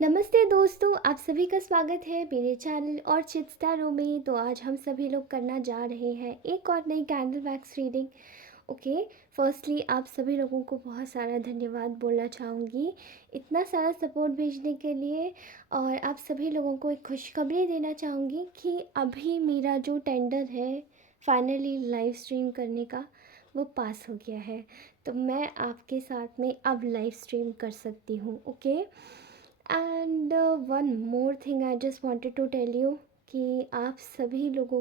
नमस्ते दोस्तों, आप सभी का स्वागत है मेरे चैनल और चिट्स में। तो आज हम सभी लोग करना जा रहे हैं एक और नई candle wax reading. Okay. Firstly आप सभी लोगों को बहुत सारा धन्यवाद बोलना चाहूँगी इतना सारा सपोर्ट भेजने के लिए। और आप सभी लोगों को एक खुशखबरी देना चाहूँगी कि अभी मेरा जो टेंडर है फाइनली लाइव स्ट्रीम करने का, वो पास हो गया है। तो मैं आपके साथ में अब लाइव स्ट्रीम कर सकती हूँ। Okay. And one more thing I just wanted to tell you कि आप सभी लोगों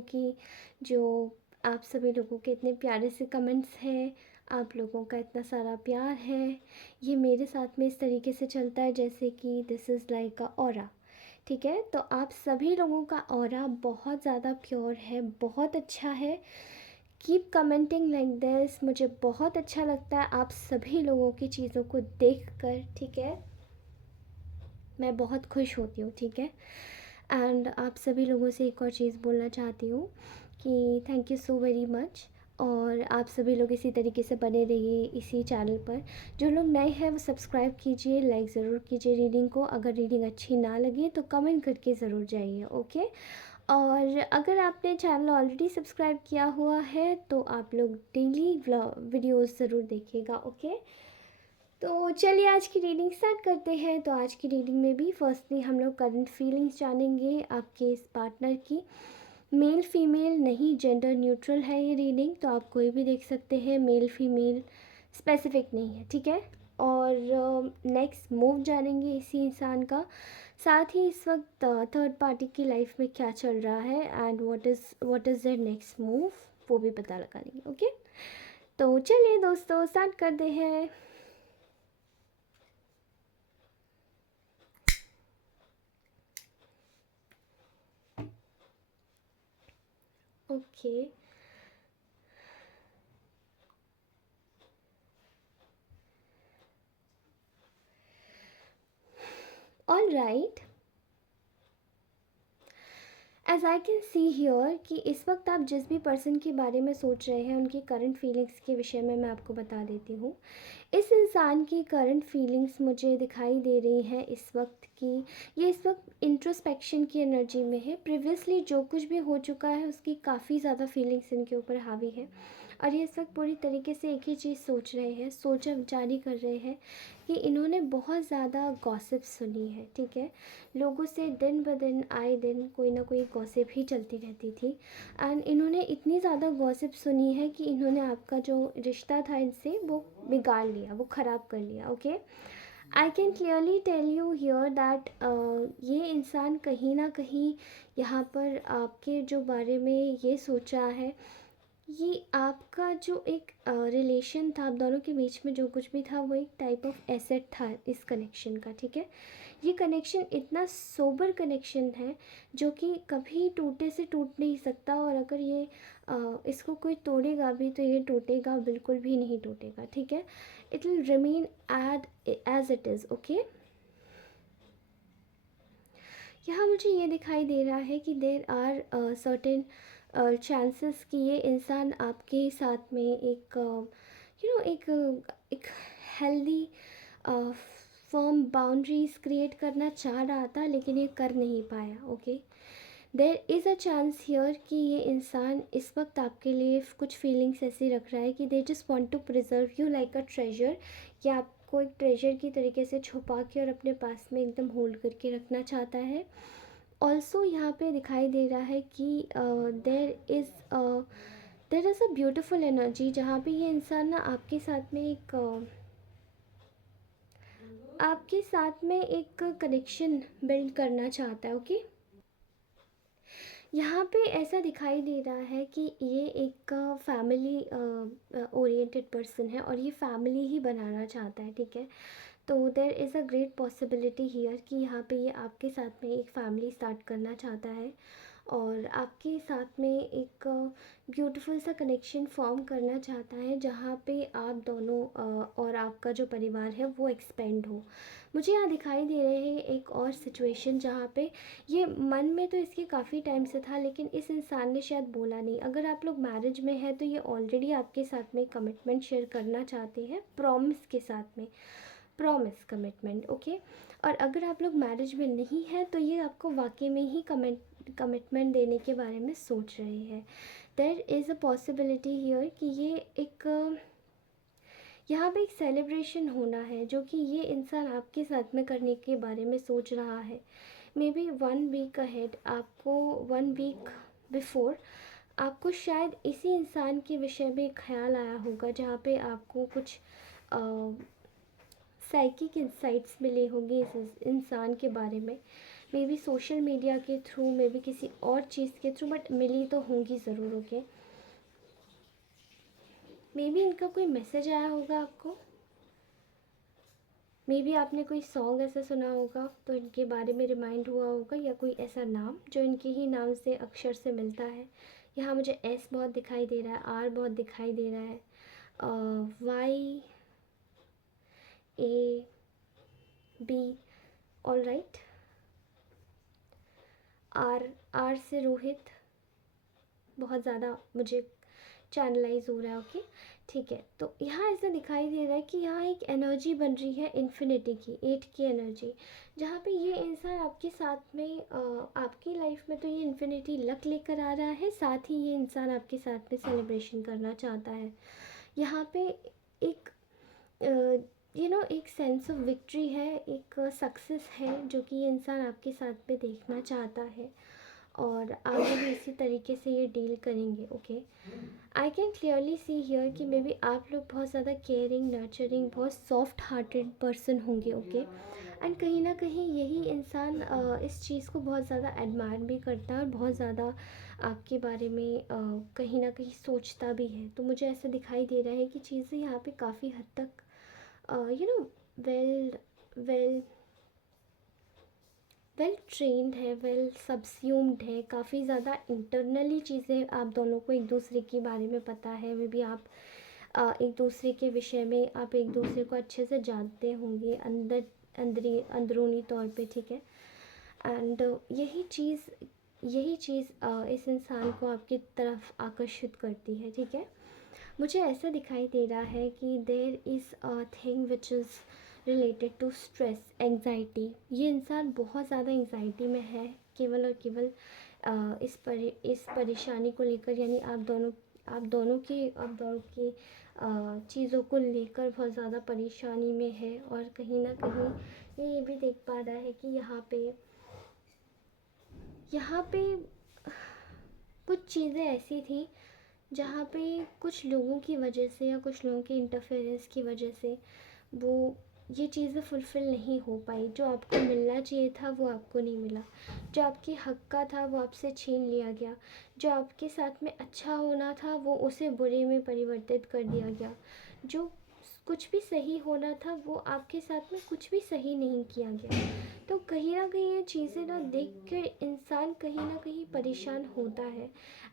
के इतने प्यारे से कमेंट्स हैं, आप लोगों का इतना सारा प्यार है। ये मेरे साथ में इस तरीके से चलता है जैसे कि this is like a aura. ठीक है, तो आप सभी लोगों का ऑरा बहुत ज़्यादा प्योर है, बहुत अच्छा है। कीप कमेंटिंग लाइक दिस, मुझे बहुत अच्छा लगता है आप सभी लोगों की चीज़ों को देख कर। ठीक है, मैं बहुत खुश होती हूँ। ठीक है। एंड आप सभी लोगों से एक और चीज़ बोलना चाहती हूँ कि thank you so very much. और आप सभी लोग इसी तरीके से बने रहिए इसी चैनल पर। जो लोग नए हैं वो सब्सक्राइब कीजिए, लाइक ज़रूर कीजिए रीडिंग को। अगर रीडिंग अच्छी ना लगे तो कमेंट करके ज़रूर जाइए। ओके। और अगर आपने चैनल ऑलरेडी सब्सक्राइब किया हुआ है तो आप लोग डेली वीडियोस ज़रूर देखिएगा। ओके। तो चलिए आज की रीडिंग स्टार्ट करते हैं। तो आज की रीडिंग में भी फर्स्टली हम लोग करंट फीलिंग्स जानेंगे आपके इस पार्टनर की। मेल फीमेल नहीं, जेंडर न्यूट्रल है ये रीडिंग, तो आप कोई भी देख सकते हैं, मेल फीमेल स्पेसिफिक नहीं है। ठीक है। और नेक्स्ट मूव जानेंगे इसी इंसान का, साथ ही इस वक्त थर्ड पार्टी की लाइफ में क्या चल रहा है and what is there next move, वो भी पता लगा लेंगे। ओके। तो चलिए दोस्तों स्टार्ट करते हैं। Okay. All right, as I can see here कि इस वक्त आप जिस भी पर्सन के बारे में सोच रहे हैं उनकी करंट फीलिंग्स के विषय में मैं आपको बता देती हूँ। इस इंसान की करंट फीलिंग्स मुझे दिखाई दे रही हैं इस वक्त की, ये इस वक्त इंट्रोस्पेक्शन की एनर्जी में है। प्रीवियसली जो कुछ भी हो चुका है उसकी काफ़ी ज़्यादा फीलिंग्स इनके ऊपर हावी है। और ये इस वक्त पूरी तरीके से एक ही चीज़ सोच रहे हैं, सोचा जारी कर रहे हैं कि इन्होंने बहुत ज़्यादा गॉसिप सुनी है। ठीक है, लोगों से दिन ब दिन आए दिन कोई ना कोई गॉसिप ही चलती रहती थी। एंड इन्होंने इतनी ज़्यादा गॉसिप सुनी है कि इन्होंने आपका जो रिश्ता था इनसे वो बिगाड़ लिया, वो ख़राब कर लिया। Okay. I can clearly tell you here that ये इंसान कहीं ना कहीं यहाँ पर आपके जो बारे में ये सोचा है, ये आपका जो एक रिलेशन था आप दोनों के बीच में, जो कुछ भी था वो एक टाइप ऑफ एसेट था इस कनेक्शन का। ठीक है, ये कनेक्शन इतना सोबर कनेक्शन है जो कि कभी टूटे से टूट नहीं सकता। और अगर ये इसको कोई तोड़ेगा भी तो ये टूटेगा बिल्कुल भी नहीं टूटेगा। ठीक है, it will remain as it is. Okay. यहाँ मुझे ये दिखाई दे रहा है कि देर आर सर्टेन चांसेस कि ये इंसान आपके साथ में एक एक हेल्दी फर्म बाउंड्रीज क्रिएट करना चाह रहा था लेकिन ये कर नहीं पाया। Okay. There is a chance here कि ये इंसान इस वक्त आपके लिए कुछ फीलिंग्स ऐसी रख रहा है कि they just want to preserve you like a treasure, कि आपको एक ट्रेजर की तरीके से छुपा के और अपने पास में एकदम होल्ड करके रखना चाहता है। ऑल्सो यहाँ पे दिखाई दे रहा है कि there is a beautiful energy जहाँ पे ये इंसान ना आपके साथ में एक कनेक्शन बिल्ड करना चाहता है। ओके। यहाँ पे ऐसा दिखाई दे रहा है कि ये एक फैमिली ओरिएंटेड पर्सन है और ये फैमिली ही बनाना चाहता है। ठीक है, तो देर is a great possibility here कि यहाँ पे ये आपके साथ में एक फैमिली स्टार्ट करना चाहता है और आपके साथ में एक ब्यूटीफुल सा कनेक्शन फॉर्म करना चाहता है जहाँ पे आप दोनों और आपका जो परिवार है वो एक्सपेंड हो। मुझे यहाँ दिखाई दे रहे हैं एक और सिचुएशन जहाँ पे ये मन में तो इसके काफ़ी टाइम से था लेकिन इस इंसान ने शायद बोला नहीं। अगर आप लोग मैरिज में हैं तो ये ऑलरेडी आपके साथ में कमिटमेंट शेयर करना चाहते हैं प्रॉमिस के साथ में। Promise commitment, okay. और अगर आप लोग मैरिज में नहीं हैं तो ये आपको वाकई में ही कमिटमेंट देने के बारे में सोच रहे हैं। There is a possibility here कि ये एक यहाँ पे एक सेलिब्रेशन होना है जो कि ये इंसान आपके साथ में करने के बारे में सोच रहा है। मे बी 1 वीक अहेड, आपको 1 वीक बिफोर आपको शायद इसी इंसान के विषय में एक ख्याल आया होगा, जहाँ पे आपको कुछ साइकिक इंसाइट्स मिले होंगे इस इंसान के बारे में। मे बी सोशल मीडिया के थ्रू, मे बी किसी और चीज़ के थ्रू, बट मिली तो होंगी ज़रूर, ओके। मे बी इनका कोई मैसेज आया होगा आपको, मे बी आपने कोई सॉन्ग ऐसा सुना होगा तो इनके बारे में रिमाइंड हुआ होगा, या कोई ऐसा नाम जो इनके ही नाम से अक्षर से मिलता है। यहाँ मुझे एस बहुत दिखाई दे रहा है, आर बहुत दिखाई दे रहा है, Y, A, B, all right. R से रोहित बहुत ज़्यादा मुझे चैनलाइज हो रहा है, ओके ठीक है। तो यहाँ ऐसा दिखाई दे रहा है कि यहाँ एक एनर्जी बन रही है इन्फिनिटी की, 8 की एनर्जी, जहाँ पे ये इंसान आपके साथ में आपकी लाइफ में तो ये इन्फिनिटी लक लेकर आ रहा है, साथ ही ये इंसान आपके साथ में सेलिब्रेशन करना चाहता है। यहाँ पे एक एक सेंस ऑफ विक्ट्री है, एक सक्सेस है जो कि ये इंसान आपके साथ में देखना चाहता है, और आगे भी इसी तरीके से ये डील करेंगे, okay. I can clearly see here कि मे बी आप लोग बहुत ज़्यादा केयरिंग, नर्चरिंग, बहुत सॉफ्ट हार्टेड पर्सन होंगे, ओके। एंड कहीं ना कहीं यही इंसान इस चीज़ को बहुत ज़्यादा एडमायर भी करता है और बहुत ज़्यादा आपके बारे में कहीं ना कहीं सोचता भी है। तो मुझे ऐसा दिखाई दे रहा है कि चीज़ें यहाँ पे काफ़ी हद तक वेल वेल वेल ट्रेंड है, वेल सब्स्यूम्ड है, काफ़ी ज़्यादा इंटरनली चीज़ें आप दोनों को एक दूसरे के बारे में पता है। मे बी आप एक दूसरे के विषय में आप एक दूसरे को अच्छे से जानते होंगे अंदरूनी तौर पे, ठीक है। एंड यही चीज़ इस इंसान को आपकी तरफ आकर्षित करती है, ठीक है। मुझे ऐसा दिखाई दे रहा है कि there is a thing which is related to stress, anxiety. ये इंसान बहुत ज़्यादा एंग्जाइटी में है, केवल और केवल इस परेशानी को लेकर, यानी आप दोनों की चीज़ों को लेकर बहुत ज़्यादा परेशानी में है। और कहीं ना कहीं ये भी देख पा रहा है कि यहाँ पे कुछ चीज़ें ऐसी थी जहाँ पे कुछ लोगों की वजह से या कुछ लोगों के इंटरफेरेंस की वजह से वो ये चीज़ें फुलफ़िल नहीं हो पाई। जो आपको मिलना चाहिए था वो आपको नहीं मिला, जो आपके हक का था वो आपसे छीन लिया गया, जो आपके साथ में अच्छा होना था वो उसे बुरे में परिवर्तित कर दिया गया, जो कुछ भी सही होना था वो आपके साथ में कुछ भी सही नहीं किया गया। तो कहीं ना कहीं ये चीज़ें ना देख कर इंसान कहीं ना कहीं परेशान होता है।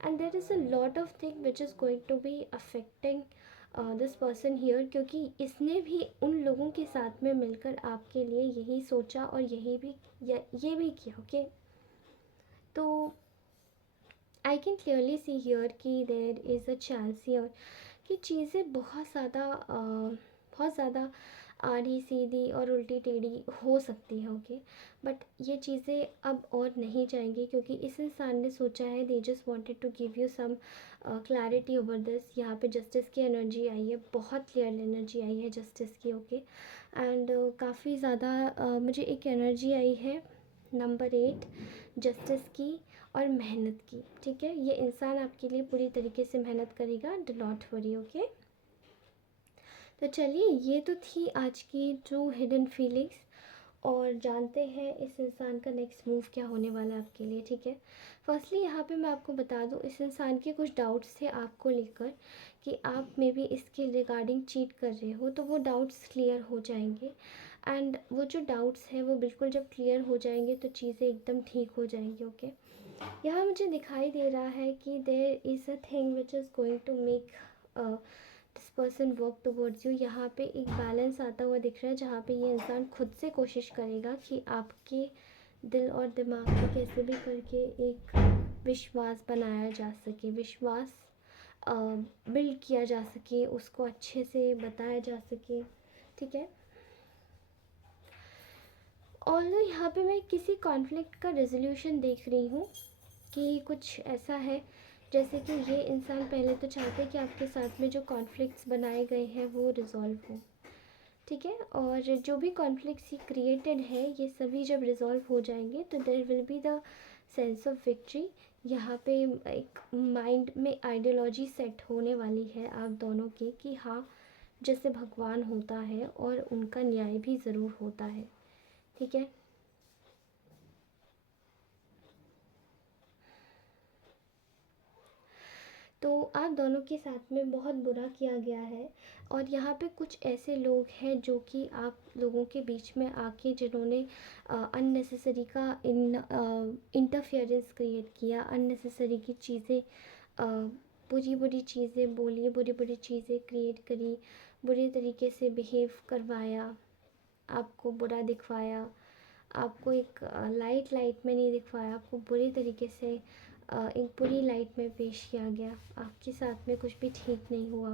And there is a lot of thing which is going to be affecting this person here, क्योंकि इसने भी उन लोगों के साथ में मिलकर आपके लिए यही सोचा और ये भी किया, ओके। तो I can clearly see here कि there is a chance here कि चीज़ें बहुत ज़्यादा आड़ी सीधी और उल्टी टेढ़ी हो सकती है, ओके। बट ये चीज़ें अब और नहीं जाएंगी, क्योंकि इस इंसान ने सोचा है, they just wanted to give you some clarity over this. यहाँ पे जस्टिस की एनर्जी आई है, बहुत क्लियर एनर्जी आई है जस्टिस की, ओके। एंड काफ़ी ज़्यादा मुझे एक एनर्जी आई है नंबर 8 जस्टिस की और मेहनत की, ठीक है। ये इंसान आपके लिए पूरी तरीके से मेहनत करेगा, डू नॉट वरी, ओके। तो चलिए, ये तो थी आज की जो हिडन फीलिंग्स, और जानते हैं इस इंसान का नेक्स्ट मूव क्या होने वाला है आपके लिए, ठीक है। फर्स्टली यहाँ पे मैं आपको बता दूँ, इस इंसान के कुछ डाउट्स थे आपको लेकर कि आप मे बी इसके रिगार्डिंग चीट कर रहे हो, तो वो डाउट्स क्लियर हो जाएंगे। एंड वो जो डाउट्स हैं वो बिल्कुल जब क्लियर हो जाएंगे तो चीज़ें एकदम ठीक हो जाएंगी, ओके। यहाँ मुझे दिखाई दे रहा है कि there is a thing which is going to make this person work towards you. यहाँ पे एक बैलेंस आता हुआ दिख रहा है, जहाँ पे ये इंसान खुद से कोशिश करेगा कि आपके दिल और दिमाग को कैसे भी करके एक विश्वास बनाया जा सके, विश्वास बिल्ड किया जा सके, उसको अच्छे से बताया जा सके, ठीक है। ऑल्दो यहाँ पे मैं किसी कॉन्फ्लिक्ट का रेजोल्यूशन देख रही हूँ कि कुछ ऐसा है जैसे कि ये इंसान पहले तो चाहते हैं कि आपके साथ में जो कॉन्फ्लिक्ट्स बनाए गए हैं वो रिज़ॉल्व हो, ठीक है। और जो भी कॉन्फ्लिक्ट्स ये क्रिएटेड है ये सभी जब रिज़ॉल्व हो जाएंगे तो there will be the sense of victory. यहाँ पे एक माइंड में आइडियोलॉजी सेट होने वाली है आप दोनों की कि हाँ, जैसे भगवान होता है और उनका न्याय भी ज़रूर होता है, ठीक है। तो आप दोनों के साथ में बहुत बुरा किया गया है और यहाँ पे कुछ ऐसे लोग हैं जो कि आप लोगों के बीच में आके जिन्होंने अननेसेसरी का इंटरफेरेंस क्रिएट किया, अननेसेसरी की चीज़ें, बुरी बुरी चीज़ें बोली, बुरी बुरी चीज़ें क्रिएट करी, बुरी तरीके से बिहेव करवाया, आपको बुरा दिखवाया, आपको एक लाइट लाइट में नहीं दिखवाया, आपको बुरी तरीके से एक बुरी लाइट में पेश किया गया, आपके साथ में कुछ भी ठीक नहीं हुआ।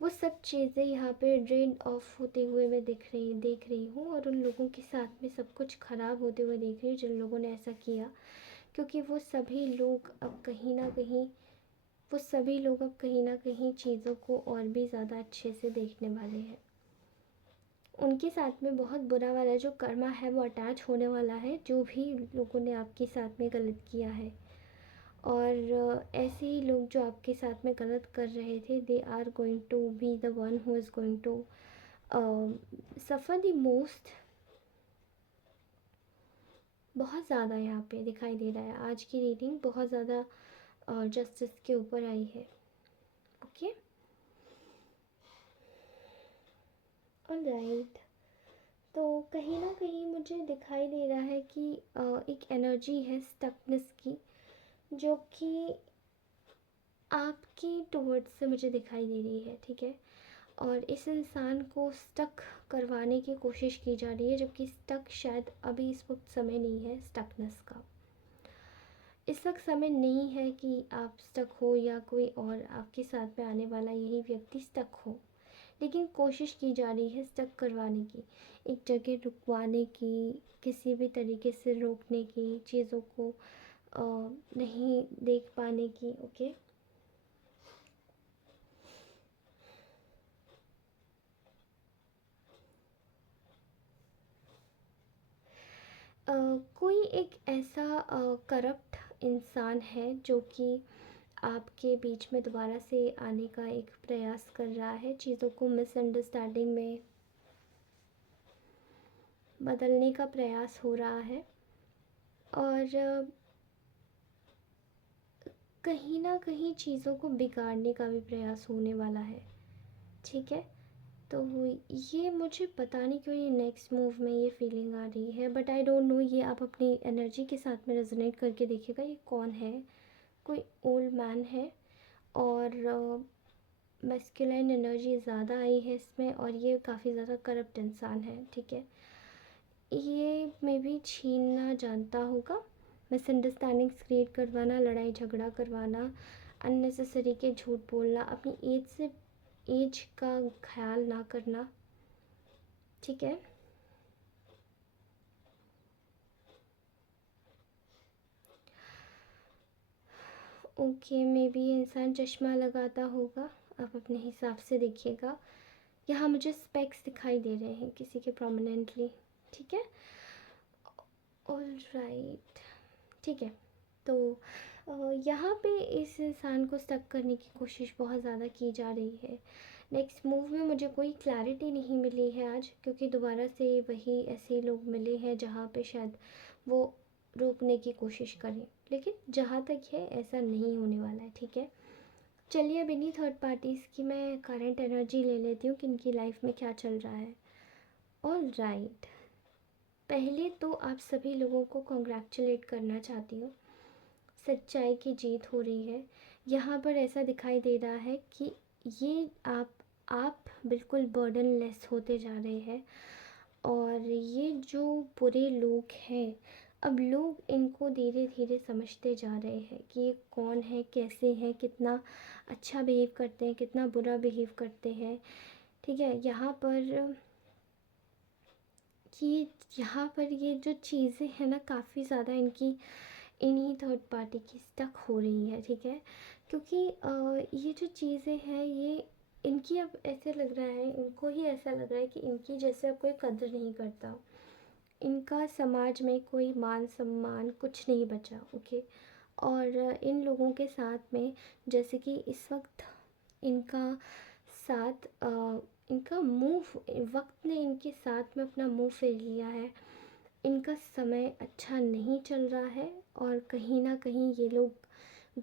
वो सब चीज़ें यहाँ पे ड्रेन ऑफ होते हुए मैं देख रही हूँ और उन लोगों के साथ में सब कुछ ख़राब होते हुए देख रही हूँ जिन लोगों ने ऐसा किया, क्योंकि वो सभी लोग अब कहीं ना कहीं चीज़ों को और भी ज़्यादा अच्छे से देखने वाले हैं। उनके साथ में बहुत बुरा वाला जो कर्मा है वो अटैच होने वाला है, जो भी लोगों ने आपके साथ में गलत किया है। और ऐसे ही लोग जो आपके साथ में गलत कर रहे थे, they are going to be the one who is going to suffer the most. बहुत ज़्यादा यहाँ पे दिखाई दे रहा है, आज की रीडिंग बहुत ज़्यादा जस्टिस के ऊपर आई है। Okay, alright. तो कहीं ना कहीं मुझे दिखाई दे रहा है कि एक एनर्जी है स्टकनेस की, जो कि आपकी टुवर्ड्स से मुझे दिखाई दे रही है, ठीक है। और इस इंसान को स्टक करवाने की कोशिश की जा रही है, जबकि स्टक शायद अभी इस वक्त समय नहीं है स्टकनेस का। इस वक्त समय नहीं है कि आप स्टक हो या कोई और आपके साथ में आने वाला यही व्यक्ति स्टक हो, लेकिन कोशिश की जा रही है स्टक करवाने की, एक जगह रुकवाने की, किसी भी तरीके से रोकने की, चीज़ों को नहीं देख पाने की। ओके, कोई एक ऐसा करप्ट इंसान है जो कि आपके बीच में दोबारा से आने का एक प्रयास कर रहा है, चीज़ों को मिसअंडरस्टैंडिंग में बदलने का प्रयास हो रहा है। और कहीं ना कहीं चीज़ों को बिगाड़ने का भी प्रयास होने वाला है, ठीक है। तो ये मुझे पता नहीं क्यों ये नेक्स्ट मूव में ये फीलिंग आ रही है, बट आई डोंट नो, ये आप अपनी एनर्जी के साथ में रेजोनेट करके देखिएगा ये कौन है। कोई ओल्ड मैन है और मैस्कुलाइन एनर्जी ज़्यादा आई है इसमें, और ये काफ़ी ज़्यादा करप्ट इंसान है, ठीक है। ये मे बी छीनना जानता होगा, मिसअंडरस्टैंडिंग्स क्रिएट करवाना, लड़ाई झगड़ा करवाना, अननेसेसरी के झूठ बोलना, अपनी एज का ख्याल ना करना, ठीक है। ओके, मे बी ये इंसान चश्मा लगाता होगा, आप अपने हिसाब से देखिएगा। यहाँ मुझे स्पेक्स दिखाई दे रहे हैं किसी के प्रोमिनेंटली, ठीक है। ऑलराइट, ठीक है। तो यहाँ पे इस इंसान को स्टक करने की कोशिश बहुत ज़्यादा की जा रही है। नेक्स्ट मूव में मुझे कोई क्लैरिटी नहीं मिली है आज, क्योंकि दोबारा से वही ऐसे लोग मिले हैं जहाँ पे शायद वो रोकने की कोशिश करें, लेकिन जहाँ तक है ऐसा नहीं होने वाला है, ठीक है। चलिए अब इन्हीं थर्ड पार्टीज़ की मैं करंट एनर्जी ले लेती हूँ कि इनकी लाइफ में क्या चल रहा है। ऑल राइट, पहले तो आप सभी लोगों को कॉन्ग्रेचुलेट करना चाहती हूँ, सच्चाई की जीत हो रही है। यहाँ पर ऐसा दिखाई दे रहा है कि ये आप बिल्कुल बर्डनलेस होते जा रहे हैं, और ये जो बुरे लोग हैं, अब लोग इनको धीरे धीरे समझते जा रहे हैं कि ये कौन है, कैसे हैं, कितना अच्छा बिहेव करते हैं, कितना बुरा बिहेव करते हैं, ठीक है। यहाँ पर कि यहाँ पर ये जो चीज़ें हैं ना काफ़ी ज़्यादा इनकी इन्हीं थर्ड पार्टी की स्टक हो रही है, ठीक है। क्योंकि ये जो चीज़ें हैं ये इनकी अब ऐसे लग रहा है, इनको ही ऐसा लग रहा है कि इनकी जैसे अब कोई कदर नहीं करता, इनका समाज में कोई मान सम्मान कुछ नहीं बचा, ओके। और इन लोगों के साथ में जैसे कि इस वक्त इनका साथ इनका वक्त ने इनके साथ में अपना मुंह फेर लिया है, इनका समय अच्छा नहीं चल रहा है और कहीं ना कहीं ये लोग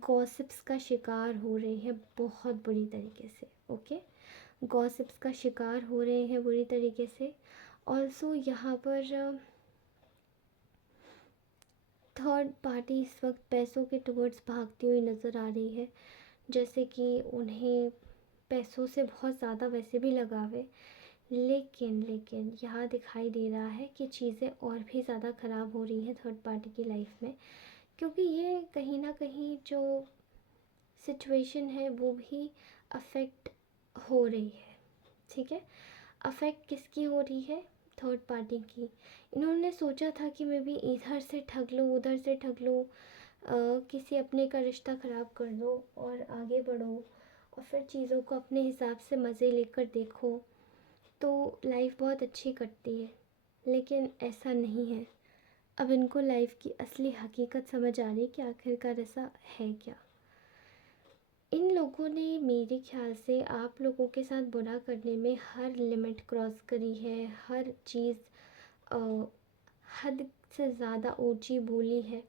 गॉसिप्स का शिकार हो रहे हैं बहुत बुरी तरीके से, ओके। गॉसिप्स का शिकार हो रहे हैं बुरी तरीके से। ऑल्सो यहाँ पर थर्ड पार्टी इस वक्त पैसों के टुवर्ड्स भागती हुई नज़र आ रही है, जैसे कि उन्हें पैसों से बहुत ज़्यादा वैसे भी लगाव है, लेकिन यहाँ दिखाई दे रहा है कि चीज़ें और भी ज़्यादा ख़राब हो रही हैं थर्ड पार्टी की लाइफ में। क्योंकि ये कहीं ना कहीं जो सिचुएशन है वो भी अफेक्ट हो रही है, ठीक है। अफेक्ट किसकी हो रही है? थर्ड पार्टी की। इन्होंने सोचा था कि मैं भी इधर से ठग लूँ उधर से ठग लूँ, किसी अपने का रिश्ता ख़राब कर दो और आगे बढ़ो और फिर चीज़ों को अपने हिसाब से मज़े लेकर देखो तो लाइफ बहुत अच्छी कटती है। लेकिन ऐसा नहीं है। अब इनको लाइफ की असली हकीकत समझ आ रही है कि आखिरकार ऐसा है क्या। इन लोगों ने मेरे ख्याल से आप लोगों के साथ बुरा करने में हर लिमिट क्रॉस करी है, हर चीज़ हद से ज़्यादा ऊंची बोली है,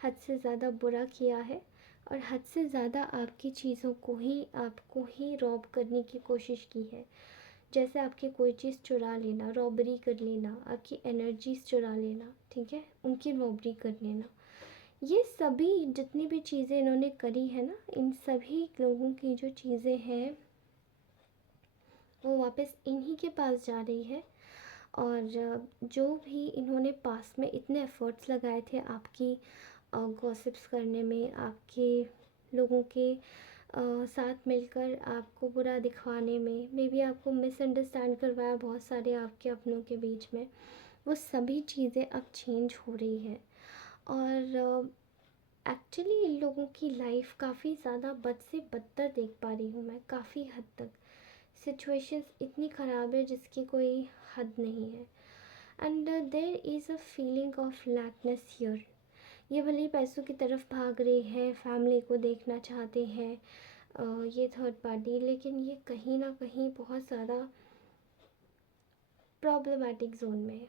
हद से ज़्यादा बुरा किया है और हद से ज़्यादा आपको ही रॉब करने की कोशिश की है। जैसे आपकी कोई चीज़ चुरा लेना, रॉबरी कर लेना, आपकी एनर्जीज चुरा लेना, ठीक है, उनकी रॉबरी कर लेना। ये सभी जितनी भी चीज़ें इन्होंने करी है ना, इन सभी लोगों की जो चीज़ें हैं वो वापस इन्हीं के पास जा रही है। और जो भी इन्होंने पास में इतने एफ़र्ट्स लगाए थे आपकी गॉसिप्स करने में, आपके लोगों के साथ मिलकर आपको बुरा दिखवाने में, मे बी आपको मिसअंडरस्टैंड करवाया बहुत सारे आपके अपनों के बीच में, वो सभी चीज़ें अब चेंज हो रही है। और एक्चुअली इन लोगों की लाइफ काफ़ी ज़्यादा बद से बदतर देख पा रही हूँ मैं, काफ़ी हद तक सिचुएशंस इतनी ख़राब है जिसकी कोई हद नहीं है। And there is a feeling of lackness here. ये भले ही पैसों की तरफ भाग रही है, फैमिली को देखना चाहते हैं ये थर्ड पार्टी, लेकिन ये कहीं ना कहीं बहुत ज़्यादा प्रॉब्लमेटिक जोन में है।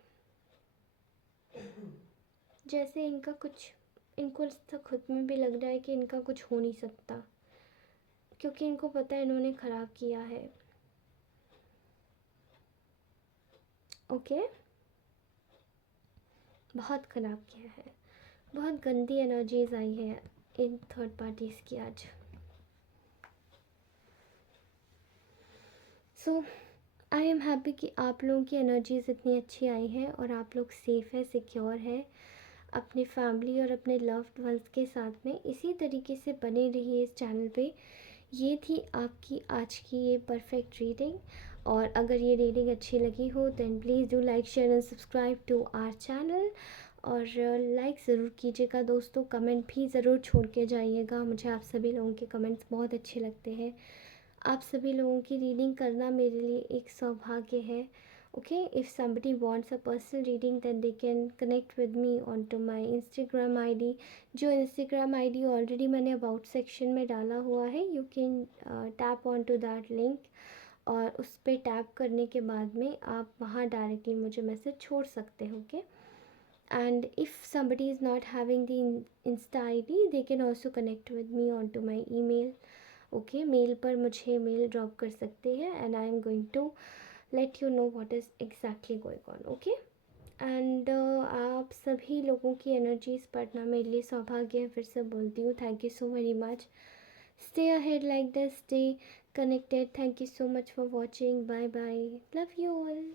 जैसे इनको तो खुद में भी लग रहा है कि इनका कुछ हो नहीं सकता, क्योंकि इनको पता है इन्होंने ख़राब किया है, ओके। बहुत ख़राब किया है, बहुत गंदी एनर्जीज आई है इन थर्ड पार्टीज़ की आज। सो आई एम हैप्पी कि आप लोगों की एनर्जीज इतनी अच्छी आई है और आप लोग सेफ़ है, सिक्योर है अपनी फैमिली और अपने लव्ड वंस के साथ में। इसी तरीके से बने रहिए इस चैनल पे। ये थी आपकी आज की ये परफेक्ट रीडिंग। और अगर ये रीडिंग अच्छी लगी हो then please do like share and subscribe to our channel. और लाइक ज़रूर कीजिएगा दोस्तों, कमेंट भी ज़रूर छोड़ के जाइएगा, मुझे आप सभी लोगों के कमेंट्स बहुत अच्छे लगते हैं। आप सभी लोगों की रीडिंग करना मेरे लिए एक सौभाग्य है, okay. If somebody wants a personal reading then they can connect with me onto my Instagram ID, जो Instagram ID ऑलरेडी मैंने अबाउट सेक्शन में डाला हुआ है। You can tap on to that link और उस पर टैप करने के बाद में आप वहाँ डायरेक्टली मुझे मैसेज छोड़ सकते हो, okay. And if somebody is not having the Insta ID they can also connect with me onto my email, okay. Mail पर मुझे मेल ड्रॉप कर सकते हैं and I am going to let you know what is exactly going on, okay. And आप सभी लोगों की energies पढ़ना मेरे लिए सौभाग्य है, फिर से बोलती हूँ। Thank you so very much, stay ahead like this, stay connected, thank you so much for watching, bye bye, love you all.